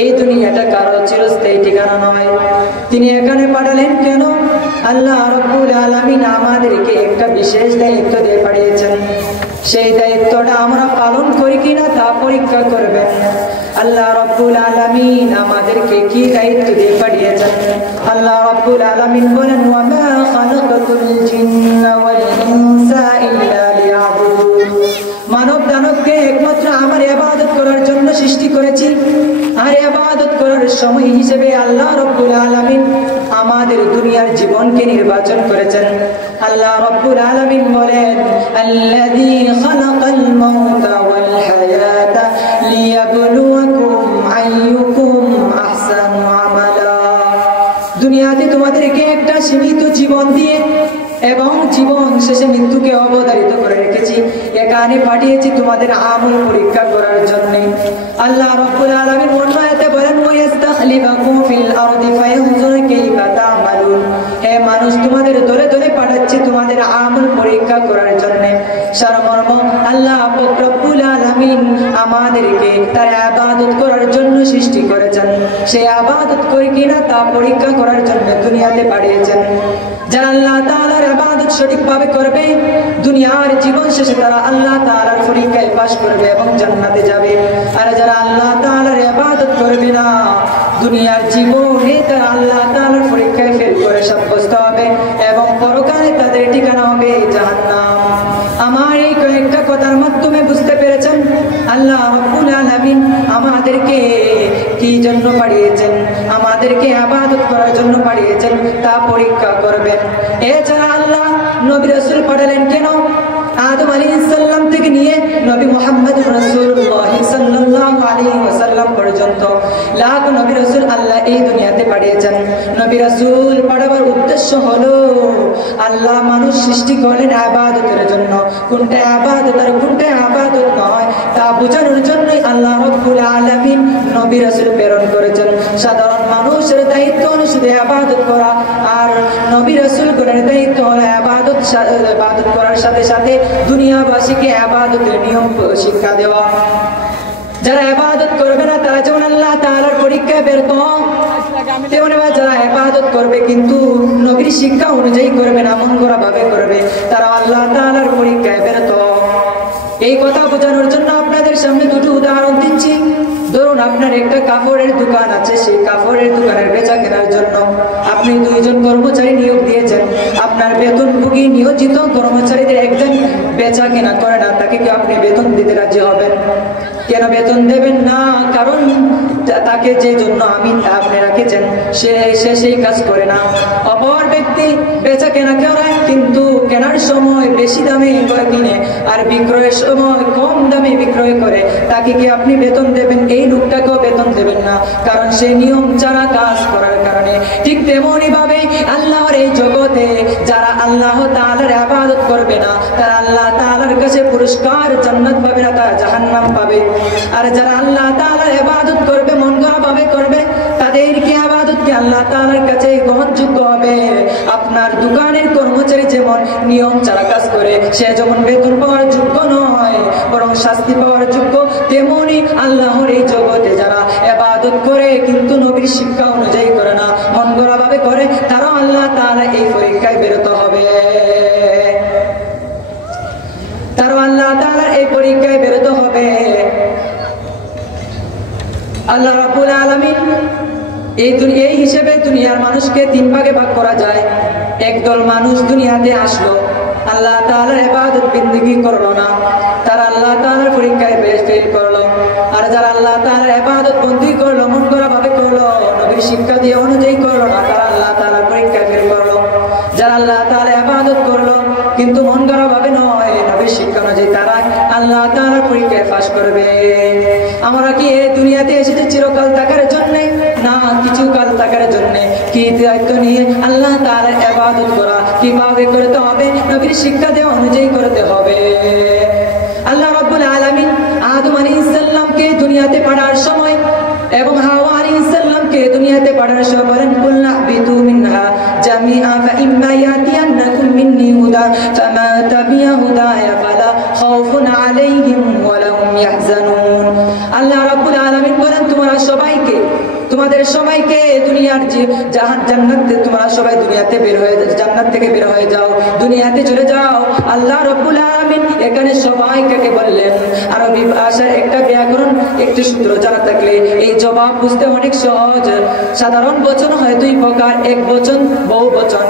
এই দুনিয়াটা কারো চিরস্থায়ী ঠিকানা নয়। তিনি এখানে পাঠালেন কেন? আল্লাহ রাব্বুল আলামিন আমাদেরকে একটা বিশেষ দায়িত্ব দিয়ে পাঠিয়েছেন। সেই দায়িত্বটা আমরা পালন করি কিনা তা পরীক্ষা করবেন। আল্লাহ রাব্বুল আলামিন আমাদেরকে কি দায়িত্ব দিয়ে পাঠিয়েছেন? আল্লাহ রাব্বুল আলামিন বলেন, ওয়া মা খালাকাতুল জিন্না ওয়াল ইনসা ইল্লা লিয়াবুদুন। মানব দানবকে একমাত্র আমার ইবাদত করার জন্য সৃষ্টি করেছি। আর ইবাদত করার সময় হিসেবে আল্লাহ রাব্বুল আলামিন আমাদের দুনিয়ার জীবনকে নির্বাচন করেছেন। আল্লাহ রাব্বুল আলামিন বলেন, আল্লাযী খালাকাল মাউতা ওয়াল হায়াতা লিয়াবলুয়াকুম আইয়ুকুম আহসানু আমালা। দুনিয়াতে তোমাদেরকে একটা সীমিত জীবন দিয়ে এবং জীবন শেষে মৃত্যুকে অবধারিত করে রেখেছি। এখানে পাঠিয়েছি তোমাদের আমল পরীক্ষা করার জন্য। আল্লাহ রাব্বুল আলামিন অন্য আয়াতে বলেন, ওয়াস্তাখলিফাকুম ফিল আরদি ফায়ানজুর কাইফা তা'মালুন। হে মানুষ, তোমাদের দলে দলে পাঠাচ্ছি তোমাদের আমল পরীক্ষা করার জন্য। সারমর্ম, আল্লাহ রাব্বুল আলামিন আমাদেরকে তার ইবাদত করার জন্য সৃষ্টি করেছেন। সেই ইবাদত করি কিনা তা পরীক্ষা করার জন্য দুনিয়াতে পাঠিয়েছেন। যারা আল্লাহ তাআলার ইবাদত সঠিকভাবে করবে, দুনিয়ার জীবন শেষে তারা আল্লাহ তাআলার পরীক্ষায় পাস করবে এবং জান্নাতে যাবে। আর যারা আল্লাহ তাআলার ইবাদত করবে না, দুনিয়ার জীবনে তারা আল্লাহ তাআলার পরীক্ষায় ফেল করে সাব্যস্ত হবে এবং পরকালে তাদের ঠিকানা হবে জাহান্নাম। আমার এই কয়েকটা কথার মাধ্যমে বুঝতে পেরেছেন আল্লাহ রাব্বুল আলামিন আমাদেরকে কি জন্য পাঠিয়েছেন? আমাদেরকে ইবাদত করার জন্য পাঠিয়েছেন, তা পরীক্ষা করবেন। এছাড়া আল্লাহ নবী রাসূল পাঠালেন কেন? আদম আলাইহিস সালাম থেকে নিয়ে নবী মুহাম্মদ রাসূলুল্লাহ সাল্লাল্লাহু আলাইহি ওয়াসাল্লাম পর্যন্ত লাখ নবী রাসূল আল্লাহ এই দুনিয়াতে পাঠিয়েছেন। নবী রাসূল পাঠাবার উদ্দেশ্য হলো আল্লাহ মানুষ সৃষ্টি করলেন ইবাদতের জন্য। কোনটা ইবাদত আর কোনটা ইবাদত নয় তা বোঝানোর জন্যই আল্লাহ রাব্বুল আলামিন নবী রাসূল প্রেরণ করেছেন। সাধারণ মানুষের দায়িত্ব হলো শুধু ইবাদত করা, আর নবী রাসূলগণের দায়িত্ব হলো ইবাদত করার সাথে সাথে দুনিয়াবাসীকে ইবাদতের নিয়ম শিক্ষা দেওয়া। যারা ইবাদত করবে না তারা যেমন আল্লাহ তাআলার পরীক্ষায় ব্যর্থ, তেমনি যারা ইবাদত করবে কিন্তু নবীর শিক্ষা অনুযায়ী করবে না, মন গড়া ভাবে করবে, তারা আল্লাহ তাআলার পরীক্ষায় ব্যর্থ। এই কথা বোঝানোর জন্য আপনাদের সামনে দুটো উদাহরণ দিচ্ছি। ধরুন আপনার একটা কাপড়ের দোকান আছে, সেই কাপড়ের দোকানের বেচা কেনার জন্য আপনি দুইজন কর্মচারী নিয়োগ দিয়েছেন। আপনার বেতনভোগী নিয়োজিত কর্মচারীদের একজন বেচা কেনা করে না, তাকে কি আপনি বেতন দিতে রাজি হবেন? কেন বেতন দেবেন না? কারণ তাকে যে জন্য আপনি রেখেছেন সে সেই কাজ করে না। অপর ব্যক্তি বেচা কেনা করে কিন্তু কেনার সময় বেশি দামে কিনে আর বিক্রয়ের সময় কম দামে বিক্রয় করে, তাকে কি আপনি বেতন দেবেন? এই লোকটাকেও বেতন দেবেন না, কারণ সে নিয়ম ছাড়া কাজ করার কারণে। ঠিক তেমনি ভাবে আল্লাহর এই জগতে যারা আল্লাহ তাআলার ইবাদত করবে না তারা আল্লাহ তাআলার কাছে পুরস্কার জান্নাত পাবে না, তারা জাহান্নাম পাবে। আর যারা আল্লাহ তাআলার ইবাদত করবে, মন গড়া ভাবে করবে, তাদেরকে ইবাদতকে আল্লাহ তাআলার কাছে গ্রহণযোগ্য হবে। আপনার দোকানের কর্মচারী যেমন নিয়ম ছাড়া কাজ করে, সে যেমন বেতন পাওয়ার যোগ্য নয় বরং শাস্তি পাওয়ার যোগ্য, তেমনি আল্লাহর এই জগতে যারা ইবাদত করে কিন্তু নবীর শিক্ষা অনুযায়ী করে না, মন গড়া ভাবে করে, তারা আল্লাহ তাআলা এই পরীক্ষায় বেরোতে হবে। তারা আল্লাহ তাআলার এই পরীক্ষায় বেরোতে হবে। আল্লাহ রাব্বুল আলামিন এই হিসেবে দুনিয়ার মানুষকে তিন ভাগে ভাগ করা যায়। একদল মানুষ দুনিয়াতে আসলো, আল্লাহ তাআলার ইবাদত বندگی করলো না, তারা আল্লাহ তাআলার পরীক্ষায় ফেল করলো। আর যারা আল্লাহ তাআলার ইবাদত বندگی করলো, মন গড়া ভাবে করলো, নবীর শিক্ষা দিয়ে অনুযায়ী করলো না, তারা আল্লাহ তাআলার পরীক্ষায় ফেল করলো। যারা আল্লাহ তাআলার ইবাদত করলো কিন্তু মন গড়া ভাবে নয়, নবীর শিক্ষা অনুযায়ী, তারা আল্লাহ তাআলার পরীক্ষায় পাস করবে। আমরা কি এই দুনিয়াতে এসেছি চিরকাল থাকার জন্য? না, কিছু কাল থাকার জন্য। কি দায়িত্ব নিয়ে? আল্লাহ তাআলার ইবাদত করা। কিভাবে করতে হবে? নবীর শিক্ষা দেওয়া অনুযায়ী করতে হবে। আল্লাহ রাব্বুল আলামিন আদম আলাইহিস সালামকে দুনিয়াতে পাঠার সময় এবং হাওয়া আলাইহিস সালামকে দুনিয়াতে পাঠার সময় বলেন, কুল্লা বিতু মিনহা জামিআ ফাইম্মা ইয়াতিয়ান্নাকুম মিন্নি হুদা ফামা তাবিয়া হুদায়া ফালা খাউফুন আলাইহিম ওয়া লাহুম ইয়াহজানুন। আল্লাহ রাব্বুল আলামিন বলেন, তোমরা সবাইকে তোমাদের সবাইকে দুনিয়ার জান্নাতে, তোমরা সবাই দুনিয়াতে বের হয়ে জান্নাত থেকে বের হয়ে যাও, দুনিয়াতে চলে যাও। আল্লাহ রাব্বুল আলামিন এখানে সবাইকে বললেন। আরবি ভাষার একটা ব্যাকরণ একটি সূত্র জানা থাকলে এই জবাব বুঝতে অনেক সহজ। সাধারণ বচন হয় দুই প্রকার, এক বচন, বহু বচন।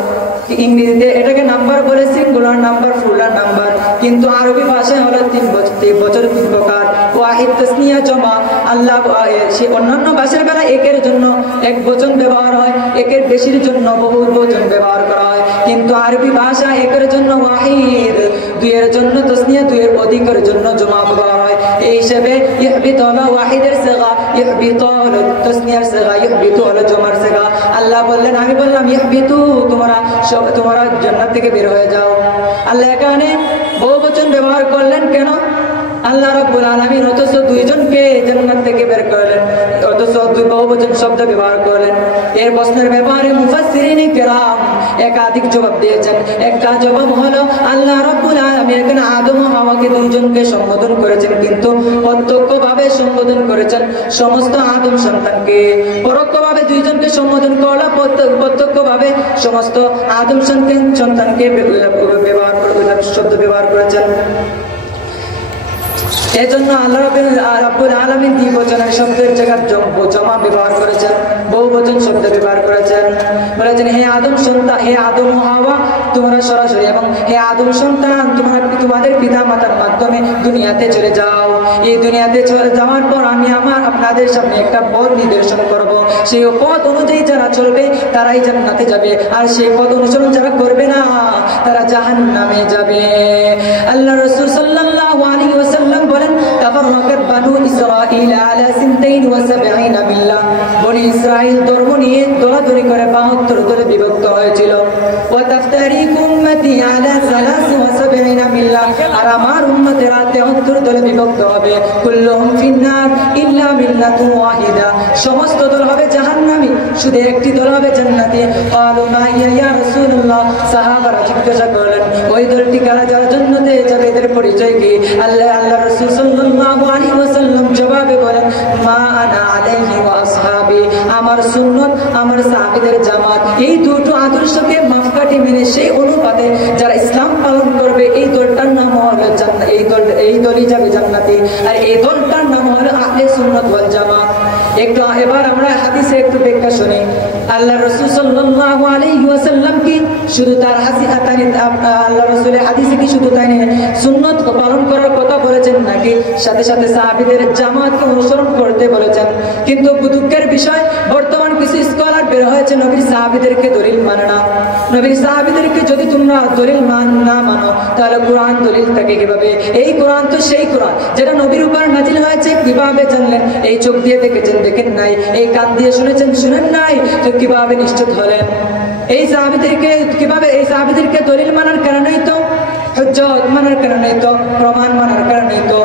ইংরেজিতে এটাকে নাম্বার বলে, সিঙ্গুলার নাম্বার, প্লুরাল নাম্বার। কিন্তু আরবি ভাষায় হলো তিন বচন, তিন প্রকার, ওয়াহিদ, তাসনিয়া, জমা। আল্লাহ সে অন্যান্য ভাষার বেলা একের জন্য এক বচন ব্যবহার হয়, একের বেশির জন্য বহু বচন ব্যবহার করা হয়। কিন্তু আরবি ভাষা একের জন্য ওয়াহিদ, দুইয়ের জন্য তাসনিয়া, দুইয়ের অধিকের জন্য জমা ব্যবহার হয়। এই হিসেবে ইহবিত হলো ওয়াহিদের সিগা, ইহবিত হলো তাসনিয়ার সিগা, ইহবিত হলো জমার সিগা। আল্লাহ বললেন, আমি বললাম ইহবিতু, তোমরা জান্নাত থেকে বের হয়ে যাও। আল্লাহ এখানে বহুবচন ব্যবহার করলেন কেন? আল্লাহ রাব্বুল আলামিন অথচ দুইজনকে জান্নাত থেকে বের করলেন, অথচ দুই বহুবচন শব্দ ব্যবহার করলেন। এর প্রশ্নের ব্যাপারে মুফাসসিরিনে কেরাম একাধিক জবাব দিয়েছেন। একটা জবাব হলো আল্লাহ রাব্বুল আলামিন এখানে আদম ও হাওয়াকে দুইজনকে সম্বোধন করেছেন, কিন্তু প্রত্যক্ষভাবে সম্বোধন করেছেন সমস্ত আদম সন্তানকে। পরোক্ষভাবে দুইজনকে সম্বোধন করলে প্রত্যক্ষভাবে সমস্ত আদম সন্তানকে শব্দ ব্যবহার করেছেন। এজন্য আল্লাহ রাব্বুল আলামিন দ্বিবচনের শব্দের জায়গায় জমা ব্যবহার করেছেন, বহুবচন শব্দ ব্যবহার করেছেন। বলেছেন, হে আদম সন্তান, হে আদম ও হাওয়া, তোমরা সরাসরি, এবং হে আদম সন্তান, তোমাদের পিতা মাতার মাধ্যমে দুনিয়াতে চলে যাও। এই দুনিয়াতে চলে যাওয়ার পর আমি আপনাদের সামনে একটা পথ নিদর্শন করব। সেই পথ অনুযায়ী যারা চলবে তারাই জান্নাতে যাবে, আর সেই পথ অনুসরণ যারা করবে না তারা জাহান্নামে যাবে। আল্লাহ রাসূল সাল্লাল্লাহু আলাইহি ওয়াসাল্লাম বলেন, তাফাররাকাত বানু ইসরাঈল আলা 72 মিল্লাহ। বনি ইসরাঈল ধর্ম নিয়ে দলাদলি করে 72 দলে বিভক্ত হয়েছিল। ওয়া তাফতারিকু উম্মতি আলা 73 মিল্লাহ। আর আমার উম্মতেরা 73 দলে বিভক্ত হবে। কুল্লুহুম ফিন্নার ইল্লা মিল্লাতুন ওয়াহিদা। সমস্ত দল হবে জাহান্নামী, শুধু একটি দল হবে জান্নাতি। ক্বালু মা ইয়া রাসূলুল্লাহ। সাহাবারা জিজ্ঞাসা করলেন, ওই দলটি কারা যারা জান্নাতে যাবে, এদের পরিচয় কি? আল্লাহ রাসূল সাল্লাল্লাহু আলাইহি ওয়াসাল্লাম জবাবে বলেন, মা আনা আলাইহি ওয়া আসহাবি। আমার সুন্নাত, আমার সাহাবীদের জামাত। এই দুটো আদর্শকে মাপকাঠি মেনে সেই অনুপাতে যারা ইসলাম পালন করবে, এই দলটার নাম হলো জান্নাত। এই দলই যাবে জান্নাতে। আর এই দলটার নাম হলো আহলে সুন্নাত ওয়াল জামাত। এবার আমরা হাদিসে একটু ব্যাখ্যা শুনি। আল্লাহ রাসূল সাল্লাল্লাহু আলাইহি ওয়াসাল্লাম কি শুধু তার আল্লাহ রাসূলের হাদিসে কি শুধু তাই না সুন্নাত পালন করার কথা বলেছেন, নাকি সাথে সাথে সাহাবীদের জামাতকে অনুসরণ করতে বলেছেন? কিন্তু দুঃখের বিষয়, বর্তমান কিছু স্কলার বের হয়েছে নবীর সাহাবীদেরকে দলিল মানে না। নবীর সাহাবীদেরকে যদি তোমরা দলিল না মানো, তাহলে কোরআন দলিল থাকে কিভাবে? এই কোরআন তো সেই কোরআন যেটা নবীর উপর নাজিল হয়েছে। কিভাবে জানলেন? এই চোখ দিয়ে দেখেছেন, দেখেন নাই। এই কান দিয়ে শুনেছেন, শুনেন নাই। তো কিভাবে নিশ্চিত হলেন? এই সাহাবীদেরকে দলিল মানার কারণেই তো, হুজ্জত মানার কারণেই তো, প্রমাণ মানার কারণেই তো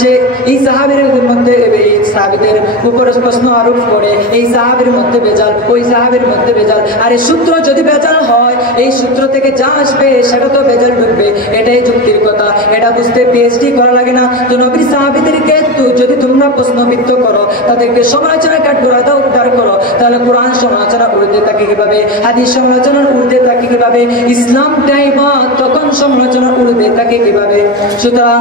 যে এই সাহাবীর মধ্যে, এই সাহাবীদের উপর প্রশ্ন আরোপ করে এই সাহাবীর মধ্যে বেজাল, ওই সাহাবীর মধ্যে বেজাল। আর এই সূত্র যদি বেজাল হয়, এই সূত্র থেকে যা আসবে সেটা তো বেজাল ঢুকবে। এটাই যুক্তির কথা। এটা বুঝতে পিএইচডি করা লাগে না। তো নবীর সাহাবীদেরকে যদি তোমরা প্রশ্নবিদ্ধ করো, তাদেরকে সমালোচনার কাঠগড়ায় উদ্ধার করো, তাহলে কোরআন সমালোচনা উর্ধে থাকে কিভাবে? হাদিস সমালোচনা উর্ধে থাকে কিভাবে? ইসলামটাই বা তখন সমালোচনা উর্ধে থাকে কিভাবে? সুতরাং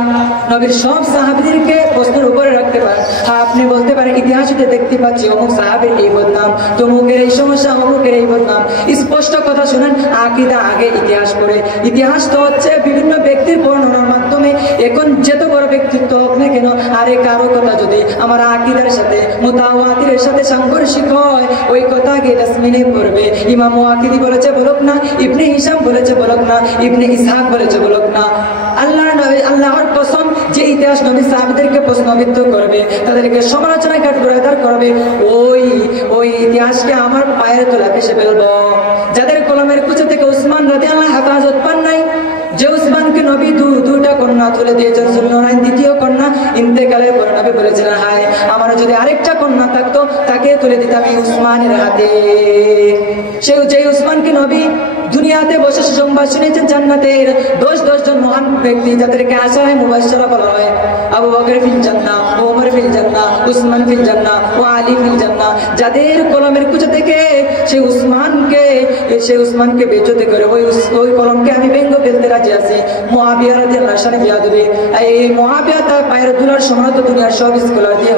নবীর সব সাহাবীদেরকে প্রশ্নের উপরে রাখতে পারেন। হ্যাঁ, আপনি বলতে পারেন ইতিহাসে দেখতে পাচ্ছি অমুক সাহাবীর এই বদনাম, তমুকের এই সমস্যা, অমুকের এই বদনাম। স্পষ্ট কথা শুনেন, আকীদা আগে, ইতিহাস পরে। ইতিহাস তো হচ্ছে বিভিন্ন ব্যক্তির বর্ণনার মাধ্যমে। এখন যত বড় ব্যক্তিত্ব হোক না কেন, আরে কারো কথা যদি আমার আকীদার সাথে, মুতাওয়াতিরের সাথে সাংঘর্ষিক হয়, ওই কথাকে ডাস্টবিনে পড়বে। ইমাম ওয়াকিদি বলেছে বলুক না, ইবনে হিশাম বলেছে বলুক না, ইবনে ইসহাক বলেছে বলুক না। আল্লাহর কসম, যে ইতিহাস নবী সাহাবীদেরকে প্রশ্নবিদ্ধ করবে, তাদেরকে সমালোচনায় কাঠগড়ায় করবে, ওই ইতিহাসকে আমার পায়ের তলা ভেসে ফেলবো। যাদের কলমের কুচে থেকে উসমান রাদিয়াল্লাহু হেফাজত পান নাই, যে উসমানকে নবী দুটা কন্যা কন্যা তুলে দিয়েছেন সুন্নাহ। দ্বিতীয় কন্যা ইন্তেকালের পর নবী বলেছিলেন, হায় আমার যদি আরেকটা কন্যা থাকতো তাকে তুলে দিতাম উসমানের হাতে। সেই উসমানকে নবী দুনিয়াতে বসে সুসংবাদ শুনেছেন জান্নাতের 10 জন মহান ব্যক্তি যাদেরকে আশায় মুবাশশারা বলা হয়। আবু বকর ফিল জান্নাহ, ওমর ফিল জান্নাহ, উসমান ফিল জান্নাহ ও আলী ফিল জান্নাহ। যাদের কলমের কুচা থেকে সেই উসমানকে বেজতে করে ওই কলমকে আমি ব্যঙ্গ ফেলতে রাজি আছি। মুআবিয়া রাদিয়াল্লাহু আনহু বিয়া দেবে। এই মুআবিয়া তার পায়ের ধুলার সমান তো দুনিয়ার সব স্কলার দিয়ে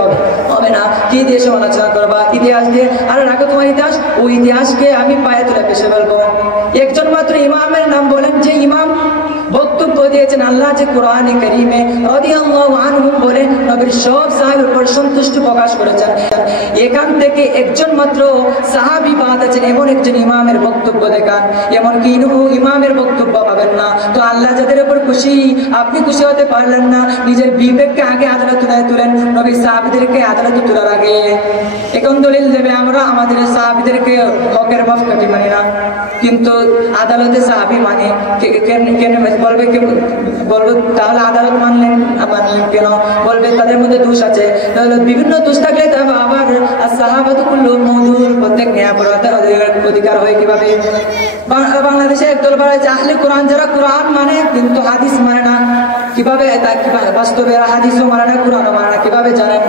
হবে না। কি দিয়ে সমালোচনা করবা? ইতিহাস দিয়ে। আর রাখো তোমার ইতিহাস, ওই ইতিহাসকে আমি পায়ে তুলে পেশে ফেলবো। একজন মাত্র ইমামের নাম বলেন যে ইমাম বক্তব্য দিয়েছেন আল্লাহ যে কোরআনে কারীমে রাদিয়াল্লাহু আনহু বলে নবীর সব সাহাবীর উপর সন্তুষ্টি প্রকাশ করেছেন। এখান থেকে একজন মাত্র সাহাবী বাদ আছেন এমন একজন ইমামের বক্তব্য দেখান, এমনকি ইমামের বক্তব্য পাবেন না। তো আল্লাহ যাদের উপর খুশি, আপনি খুশি হতে পারলেন না, নিজের বিবেককে আগে আদালতে তুলেন, নবীর সাহাবীদেরকে আদালতে তোলার আগে। এখন দলিল দেবে আমরা আমাদের সাহাবীদেরকে হকের মাফ কাটি মানি না, কিন্তু আদালতে সাহাবী মানে কেন বলবে তাহলে আদালত মানলেন কেন? বলবে তাদের মধ্যে দোষ আছে। তাহলে বিভিন্ন দোষ থাকলে আবার সাহাবাতু কুল্লুহুম মাউদুন, প্রত্যেক ন্যায়পরায়ণতার অধিকার হয় কিভাবে? বাংলাদেশে একদল বলা হয়েছে আহলে কোরআন, যারা কোরআন মানে কিন্তু হাদিস মানে না। কিভাবে বাস্তবে হাদিসও মানে না, কোরআনও মানে না। কিভাবে জানেন?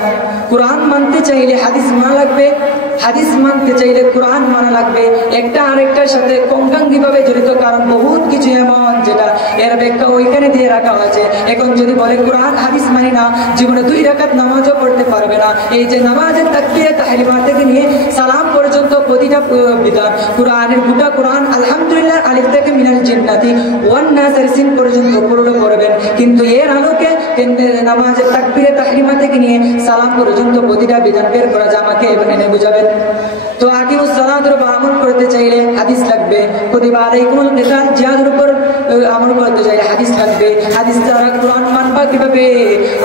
কোরআন মানতে চাইলে হাদিস মানা লাগবে, হাদিস মানতে চাইলে কোরআন মানা লাগবে। একটা আরেকটার সাথে কঙ্কাঙ্গি ভাবে জড়িত, কারণ বহুত কিছু এমন যেটা এর ব্যাখ্যা ওইখানে দিয়ে রাখা হয়েছে। এখন যদি বলে কোরআন হাদিস মানি না, জীবনে 2 রাকাত নামাজও পড়তে পারবে না। এই যে নামাজের তাকবীর তাহরিমা থেকে নিয়ে সালাম পর্যন্ত প্রতিটা বিধান কোরআনের গোটা কোরআন আলহামদুলিল্লাহ আলিফ থেকে মিনাল জিন্নাতি ওয়ান নাসের সিন পর্যন্ত পুরো পড়বেন, কিন্তু এর আলোকে নামাজের তাকবীর তাহরিমা থেকে নিয়ে সালাম পর্যন্ত প্রতিটা বিধান বের করা যায়। আমাকে এনে বুঝাবেন। তো আকিমুস সালাতের উপর আমল করতে চাইলে হাদিস লাগবে। কুতিবা আলাইকুমুল কিতাল, জিহাদের উপর আমল করতে চাইলে হাদিস লাগবে। হাদিস দ্বারা কোরআন মানবা কিভাবে?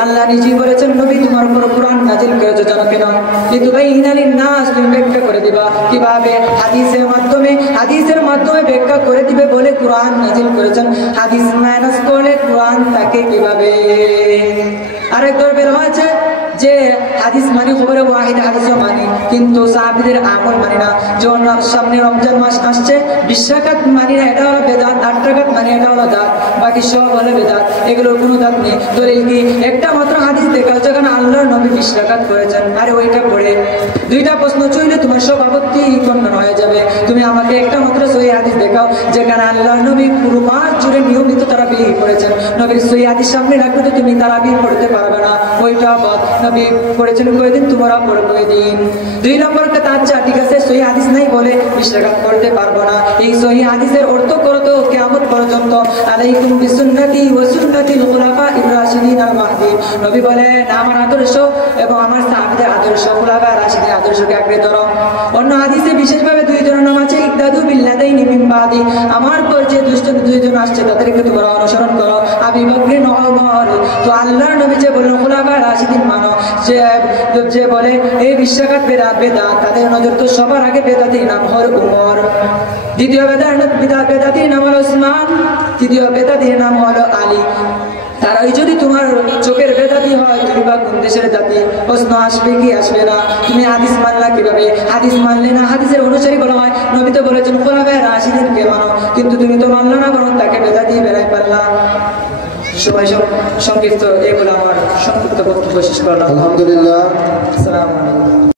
আল্লাহ নিজেই বলেছেন নবী তোমার উপর কোরআন নাজিল করেছে, জানো কেন? লিতুবাইয়িনা লিন-নাস, তুমি ব্যাখ্যা করে দিবা কিভাবে? হাদিসের মাধ্যমে ব্যাখ্যা করে দিবে বলে কোরআন নাজিল করেছেন। হাদিস মাইনাস করলে কোরআন তাকে কিভাবে? আরেক দরবের হয়েছে যে হাদিস মানি খবরে ওয়াহিদ হাদিসও মানি, কিন্তু সাহাবীদের আমল মানি না। যখন সামনে রমজান মাস আসছে 20 রাকাত মানি না, এটা হলো বেদাত। 8 রাকাত মানি, এটা হলো দাত। বাকি সব হলো বেদাত, এগুলোর কোনো দাত নেই। দলিল কি? একটা মাত্র হাদিস দেখাও যেখানে আল্লাহর নবী 20 রাকাত করেছেন, আরে ওইটা পড়ে 2টা প্রশ্ন চইলে তোমার সব আপত্তি খণ্ডন হয়ে যাবে। তুমি আমাকে একটা মাত্র সহিহ হাদিস দেখাও যেখানে আল্লাহর নবী পুরো মাস জুড়ে নিয়মিত তারাবিহ পড়েছেন। নবীর সহিহ হাদিস সামনে রাখলে তো তুমি তারাবিহ পড়তে পারবে না। ওইটা বাদ। নবী পড়েছেন কয়দিন, তোমরা পড়ো কয়দিন। 2 নম্বর কথা, আচ্ছা ঠিক আছে সহিহ হাদিস নাই বলে 20 রাকাত পড়তে পারবো না। এই সহিহ হাদিসের অর্থ করো তো কিয়ামত পর্যন্ত আলাইকুম বিসুন্নতি ওয়া সুন্নাতিল খুলাফাইর রাশিদিন আল মাহদিন। নবী বলেন আমার আদর্শ এবং আমার সাহাবীদের আদর্শ, খুলাফায়ে রাশিদিন আদর্শকে আঁকড়ে ধরো। অন্য হাদিসে বিশেষভাবে 2 জনের নাম আছে, ইকতাদু বিল্লাদাইনি মিন বাদি, আমার পর যে 2 জন আসছে তাদেরকে তোমরা অনুসরণ করো, আবু বকর ও ওমর। তো আল্লাহর নবী যে বললেন খুলাফায়ে রাশিদিন মানো, যে বলে এই 20 রাকাত বেদাত, তাদের নজর তো সবার আগে বেদাতির নাম হল উমর, দ্বিতীয় বেদাতির নাম হলো উসমান, তৃতীয় বেদাতির নাম হলো আলী। তারাই যদি তোমার চোখের বেদাতি হয়, তুমি বা কোন দেশের জাতি? প্রশ্ন আসবে কি আসবে না? তুমি হাদিস মানলা কিভাবে? হাদিস মানলে না হাদিসের অনুসারী বলা হয়। নবী তো বলেছেন খুলাফায়ে রাশিদিনকে মানো, কিন্তু তুমি তো মানলা না, বরং তাকে বেদাতি বেরাই পারলা। সবাই সংক্ষিপ্ত এগুলো আমার সংক্ষিপ্ত বক্তব্য শেষ করলাম। আলহামদুলিল্লাহ। আসসালামু আলাইকুম।